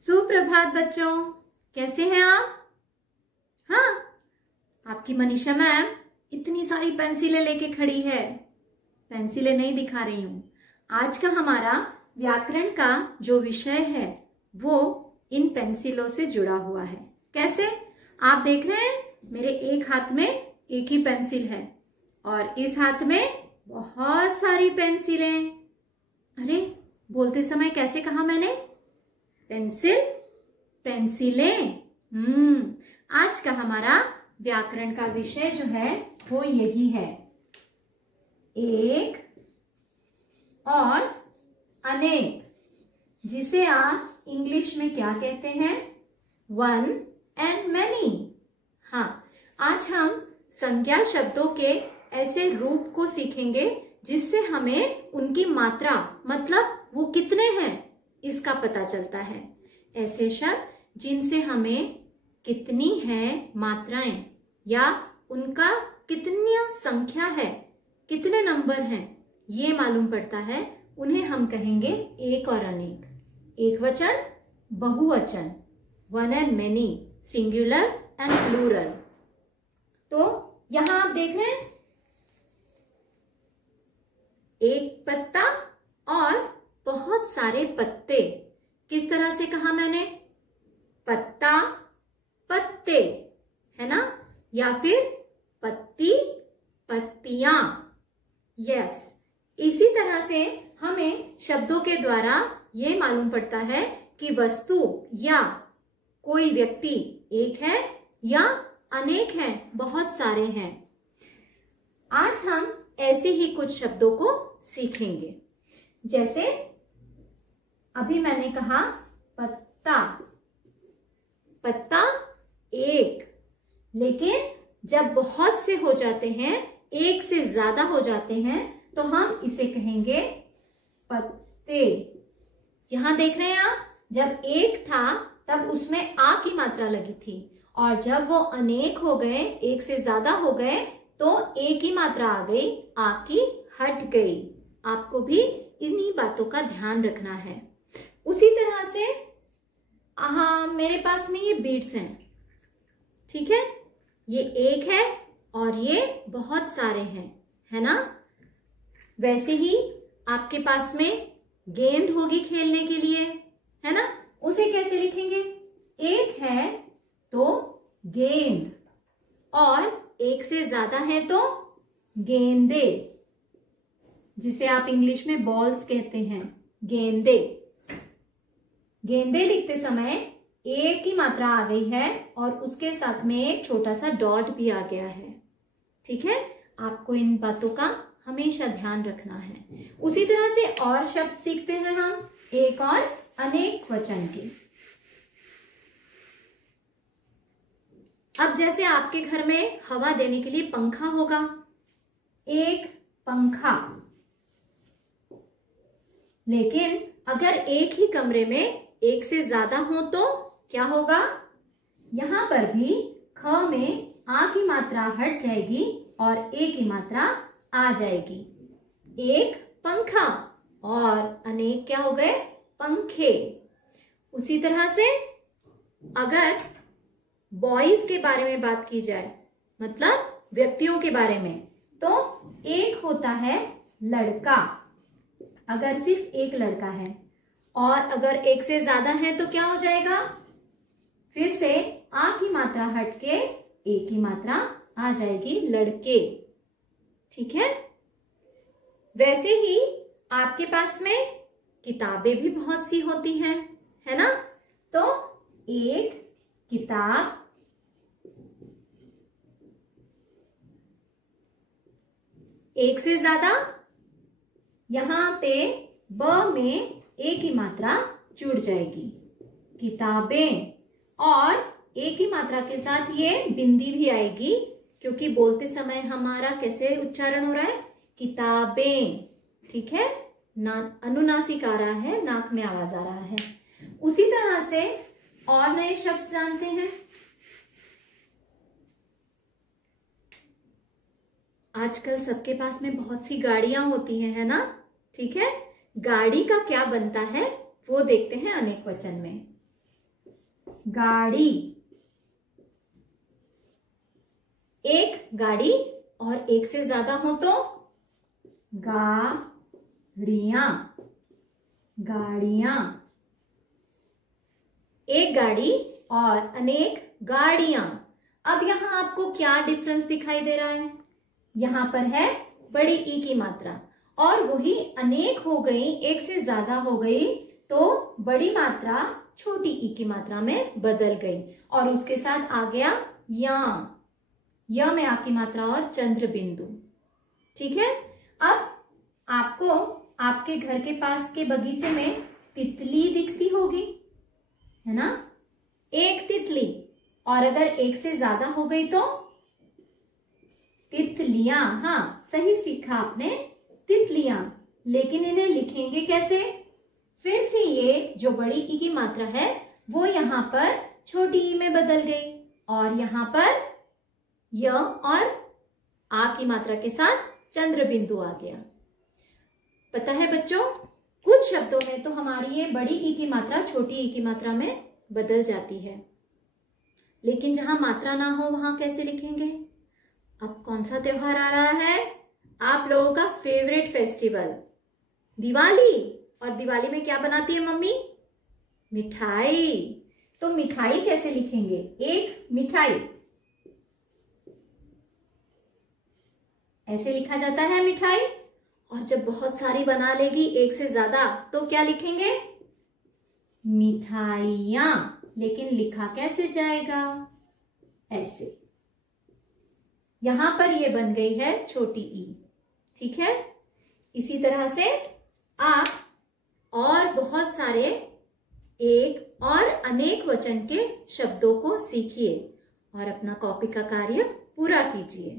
सुप्रभात बच्चों, कैसे हैं आप? हाँ, आपकी मनीषा मैम इतनी सारी पेंसिलें लेके खड़ी है। पेंसिलें नहीं दिखा रही हूं। आज का हमारा व्याकरण का जो विषय है वो इन पेंसिलों से जुड़ा हुआ है। कैसे? आप देख रहे हैं, मेरे एक हाथ में एक ही पेंसिल है और इस हाथ में बहुत सारी पेंसिलें। अरे, बोलते समय कैसे कहा मैंने? पेंसिल, पेंसिलें। आज का हमारा व्याकरण का विषय जो है वो यही है, एक और अनेक, जिसे आप इंग्लिश में क्या कहते हैं? One and many. हाँ, आज हम संज्ञा शब्दों के ऐसे रूप को सीखेंगे जिससे हमें उनकी मात्रा, मतलब वो कितने हैं, इसका पता चलता है। ऐसे शब्द जिनसे हमें कितनी है मात्राएं या उनका कितनी संख्या है, कितने नंबर हैं, ये मालूम पड़ता है, उन्हें हम कहेंगे एक और अनेक। एक वचन, बहुवचन, one and many, singular and plural. तो यहां आप देख रहे हैं एक पत्ता और बहुत सारे पत्ते। किस तरह से कहा मैंने? पत्ता, पत्ते, है ना? या फिर पत्ती, पत्तियां। यस, इसी तरह से हमें शब्दों के द्वारा ये मालूम पड़ता है कि वस्तु या कोई व्यक्ति एक है या अनेक हैं, बहुत सारे हैं। आज हम ऐसे ही कुछ शब्दों को सीखेंगे। जैसे अभी मैंने कहा पत्ता, पत्ता एक, लेकिन जब बहुत से हो जाते हैं, एक से ज्यादा हो जाते हैं, तो हम इसे कहेंगे पत्ते। यहां देख रहे हैं आप, जब एक था तब उसमें आ की मात्रा लगी थी और जब वो अनेक हो गए, एक से ज्यादा हो गए, तो एक ही मात्रा आ गई, आ की हट गई। आपको भी इन्हीं बातों का ध्यान रखना है। उसी तरह से मेरे पास में ये बीड्स हैं, ठीक है? ये एक है और ये बहुत सारे हैं, है ना? वैसे ही आपके पास में गेंद होगी खेलने के लिए, है ना? उसे कैसे लिखेंगे? एक है तो गेंद और एक से ज्यादा है तो गेंदे, जिसे आप इंग्लिश में बॉल्स कहते हैं, गेंदे। गेंदे लिखते समय एक ही मात्रा आ गई है और उसके साथ में एक छोटा सा डॉट भी आ गया है, ठीक है? आपको इन बातों का हमेशा ध्यान रखना है। उसी तरह से और शब्द सीखते हैं हम एक और अनेक वचन के। अब जैसे आपके घर में हवा देने के लिए पंखा होगा, एक पंखा। लेकिन अगर एक ही कमरे में एक से ज्यादा हो तो क्या होगा? यहां पर भी ख में आ की मात्रा हट जाएगी और ए की मात्रा आ जाएगी। एक पंखा और अनेक क्या हो गए? पंखे। उसी तरह से अगर बॉयज के बारे में बात की जाए, मतलब व्यक्तियों के बारे में, तो एक होता है लड़का, अगर सिर्फ एक लड़का है, और अगर एक से ज्यादा है तो क्या हो जाएगा? फिर से आ की मात्रा हट के ए की मात्रा आ जाएगी, लड़के, ठीक है? वैसे ही आपके पास में किताबें भी बहुत सी होती हैं, है ना? तो एक किताब, एक से ज्यादा, यहां पे ब में एक ही मात्रा जुड़ जाएगी, किताबें, और एक ही मात्रा के साथ ये बिंदी भी आएगी, क्योंकि बोलते समय हमारा कैसे उच्चारण हो रहा है? किताबें, ठीक है? अनुनासिक आ रहा है, नाक में आवाज आ रहा है। उसी तरह से और नए शब्द जानते हैं। आजकल सबके पास में बहुत सी गाड़ियां होती हैं, है ना? ठीक है? गाड़ी का क्या बनता है वो देखते हैं अनेक वचन में। गाड़ी, एक गाड़ी, और एक से ज्यादा हो तो गाड़ियां, गाड़ियां। एक गाड़ी और अनेक गाड़ियां। अब यहां आपको क्या डिफरेंस दिखाई दे रहा है? यहां पर है बड़ी ई की मात्रा, और वही अनेक हो गई, एक से ज्यादा हो गई, तो बड़ी मात्रा छोटी ई की मात्रा में बदल गई, और उसके साथ आ गया य में आ की मात्रा और चंद्र बिंदु। ठीक है। अब आपको आपके घर के पास के बगीचे में तितली दिखती होगी, है ना? एक तितली, और अगर एक से ज्यादा हो गई तो तितलियां। हाँ, सही सीखा आपने, तितलियां। लेकिन इन्हें लिखेंगे कैसे? फिर से ये जो बड़ी ई की मात्रा है वो यहां पर छोटी ई में बदल गई, और यहां पर य और आ की मात्रा के साथ चंद्र बिंदु आ गया। पता है बच्चों, कुछ शब्दों में तो हमारी ये बड़ी ई की मात्रा छोटी ई की मात्रा में बदल जाती है, लेकिन जहां मात्रा ना हो वहां कैसे लिखेंगे? अब कौन सा त्योहार आ रहा है? आप लोगों का फेवरेट फेस्टिवल दिवाली। और दिवाली में क्या बनाती है मम्मी? मिठाई। तो मिठाई कैसे लिखेंगे? एक मिठाई, ऐसे लिखा जाता है मिठाई। और जब बहुत सारी बना लेगी, एक से ज्यादा, तो क्या लिखेंगे? मिठाइयां। लेकिन लिखा कैसे जाएगा? ऐसे। यहां पर ये बन गई है छोटी ई। ठीक है। इसी तरह से आप और बहुत सारे एक और अनेक वचन के शब्दों को सीखिए और अपना कॉपी का कार्य पूरा कीजिए।